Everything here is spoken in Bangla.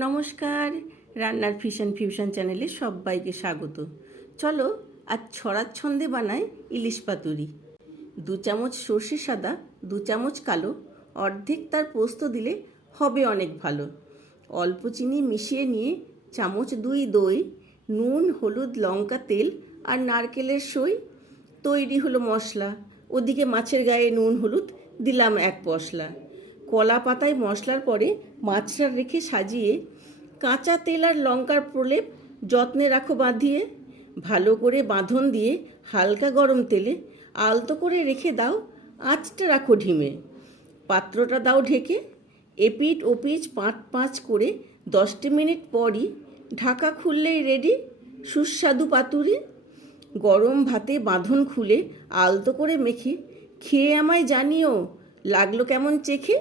নমস্কার, রান্নার ফিউশন চ্যানেলে সবাইকে স্বাগত। চলো আজ ছড়ার ছন্দে বানাই ইলিশ পাতুরি। 2 চামচ সর্ষে সাদা, 2 চামচ কালো, অর্ধেক তার পোস্ত দিলে হবে অনেক ভালো। অল্প চিনি মিশিয়ে নিয়ে চামচ 2 দই, নুন, হলুদ, লঙ্কা, তেল আর নারকেলের সই। তৈরি হলো মশলা। ওদিকে মাছের গায়ে নুন হলুদ দিলাম 1 পশলা। কলা পাতায় মশলার পরে মাছটা রেখে সাজিয়ে কাঁচা তেল আর লঙ্কার প্রলেপ যত্নে রাখো বাঁধিয়ে। ভালো করে বাঁধন দিয়ে হালকা গরম তেলে আলতো করে রেখে দাও, আঁচটা রাখো ঢিমে। পাত্রটা দাও ঢেকে, এপিঠ ওপিঠ পাঁচ করে 10 মিনিট পরই ঢাকা খুললেই রেডি সুস্বাদু পাতুরি। গরম ভাতে বাঁধন খুলে আলতো করে মেখে খেয়ে আমায় জানিও লাগলো কেমন চেখে।